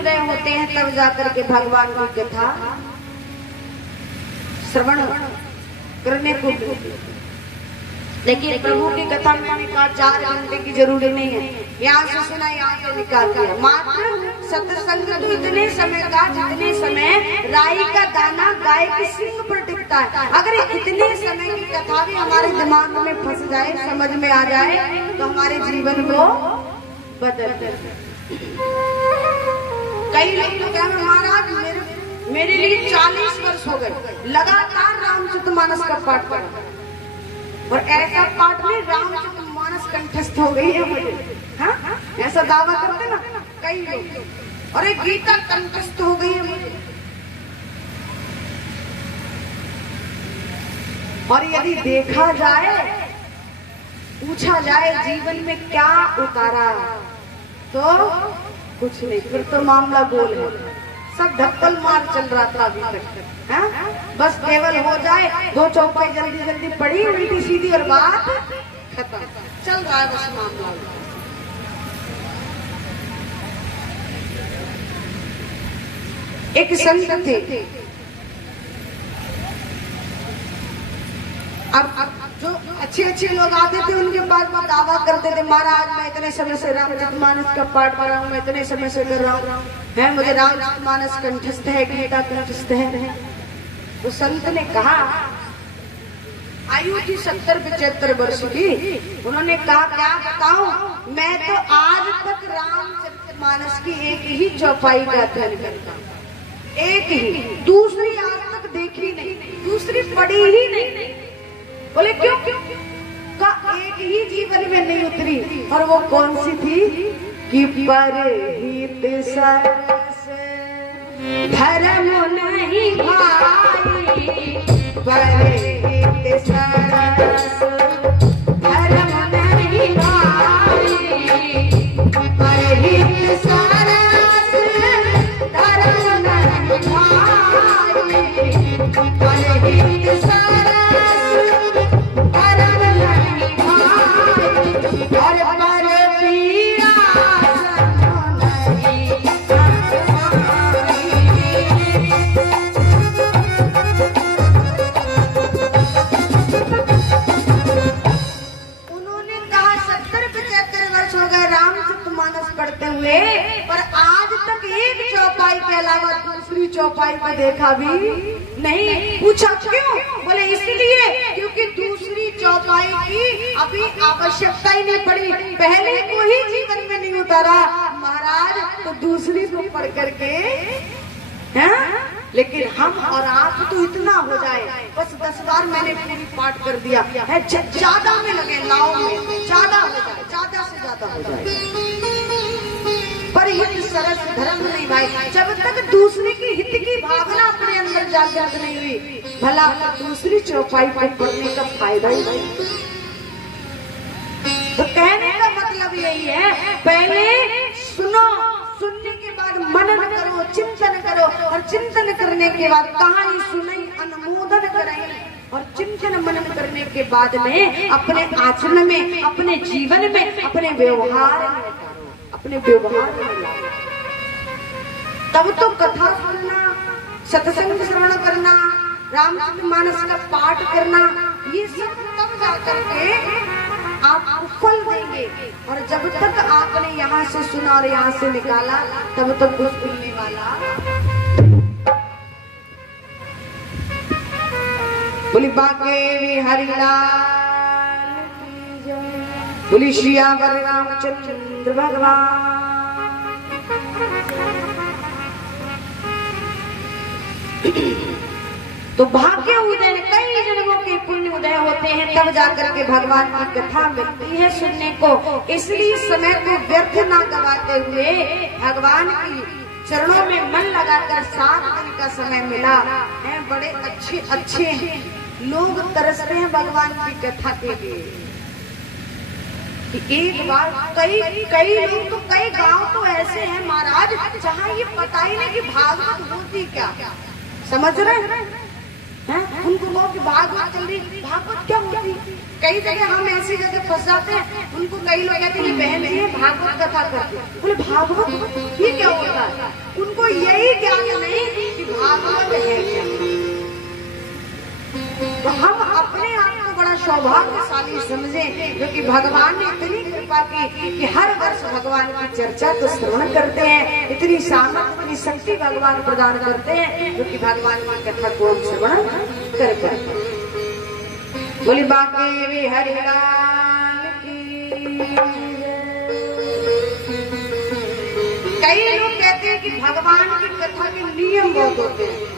उदय होते हैं तब जाकर के भगवान की कथा श्रवण करने को मिलती। लेकिन प्रभु की कथा मैंने कहा 4 घंटे की जरूरी नहीं है, यहाँ से सुना यहाँ से निकाल दिया। मात्र सत्संग तो इतने समय का जितने समय राई का दाना गाय के सिंग पर टिकता है। अगर इतने समय की कथा भी हमारे दिमाग में फंस जाए, समझ में आ जाए, तो हमारे जीवन को बदल देते। कई लोग तो कह रहे महाराज मेरे लिए 40 वर्ष हो गए लगातार रामचरितमानस का पाठ पढ़ा, और ऐसा पाठ में रामचरितमानस कंठस्थ हो गई है मुझे। हाँ, ऐसा दावा करते ना कई लोग, और एक गीता कंठस्थ हो गई है मुझे। और यदि देखा जाए, पूछा जाए जीवन में क्या उतारा, तो कुछ नहीं, फिर तो मामला गोल है। सब ढक्कल मार चल रहा था अभी तक। हाँ? बस केवल हो जाए 2 चौपाई जल्दी जल्दी पड़ी उल्टी सीधी और बात खत्म, चल रहा है बस मामला। एक संत थे, अब जो अच्छे लोग आते थे उनके पास में दावा करते थे महाराज मैं इतने समय से रामचरितमानस का पाठ कर रहा हूँ, मैं इतने समय से कर रहा हूँ, है मुझे रामचरितमानस कंठस्थ है, गीता कंठस्थ है। तो संत ने कहा, आयु थी 70-75 वर्ष की, उन्होंने कहा क्या बताऊं, मैं तो आज तक रामचरितमानस की एक ही चौपाई का अध्ययन करता हूँ, एक ही, दूसरी आज तक देखी नहीं, दूसरी पढ़ी ही नहीं। बोले क्यों? का एक ही जीवन में नहीं उतरी, और वो कौन सी थी कि परहित सरस धर्म नहीं भाई, परहित सरस धर्म नहीं भाई, परहित सरस धर्म नहीं भाई, परहित सरस पढ़ते हुए, पर आज तक एक चौपाई के अलावा दूसरी चौपाई को देखा भी नहीं। पूछा क्यों? बोले इसलिए क्योंकि दूसरी चौपाई की अभी आवश्यकता ही नहीं पड़ी, पहले को ही जीवन में नहीं उतारा महाराज, तो दूसरी को पढ़ करके हैं? लेकिन हम और आप तो इतना हो जाए, बस 10 बार मैंने पूरी पाठ कर दिया है, ज्यादा में लगे लाओ में, ज्यादा हो जाए, ज्यादा से ज्यादा हो जाए, पर हित सरस धर्म नहीं भाई। जब तक दूसरे की हित की भावना अपने अंदर जागृत नहीं हुई, भला दूसरी चौपाई पर पढ़ने का फायदा ही नहीं। तो कहने का मतलब यही है, पहले सुनो, सुनने के बाद मनन करो, चिंतन करो, और चिंतन करने के बाद कहानी सुनाई अनुमोदन करें, और चिंतन मनन करने के बाद में अपने आचरण में, अपने जीवन में, अपने व्यवहार में, अपने व्यवहार में, तब तो कथा सुनना, सत्संग श्रवण करना, रामचरितमानस का पाठ करना, ये सब तब जाकर के आप फल देंगे। और जब तक आपने यहाँ से सुना और यहाँ से निकाला, तब तक कुछ मिलने वाला। बोली बाके हरिलाल की जय, बोली सियावर रामचंद्र भगवान। तो भाग्य उदय, कई जन्मों के पुण्य उदय होते हैं तब जाकर के भगवान की कथा मिलती है सुनने को। इसलिए समय को व्यर्थ ना गवाते हुए भगवान की चरणों में मन लगाकर 7 दिन का समय मिला है। बड़े अच्छे लोग तरसते हैं भगवान की कथा के लिए कि एक बार कई लोग तो, कई गांव तो ऐसे हैं महाराज जहाँ ये पता ही नहीं कि भागवत होती क्या, समझ रहे हैं? उनको कहो कि भागवत चल रही, भागवत क्या होती? कई जगह हम ऐसी जगह फंस जाते हैं, उनको कई लोग कहते हैं बहन जी भागवत कथा करते, बोले भागवत ये क्या होता है? सौभाग्यशाली समझे, क्योंकि भगवान ने इतनी कृपा की कि हर वर्ष भगवान की चर्चा तो श्रवण करते हैं। इतनी सामर्थ्य, इतनी शक्ति भगवान प्रदान करते हैं, क्योंकि भगवान की कथा को हम श्रवण कर बोली बाके वे हरिलाल की। कई लोग कहते हैं कि भगवान की कथा के नियम बहुत होते हैं,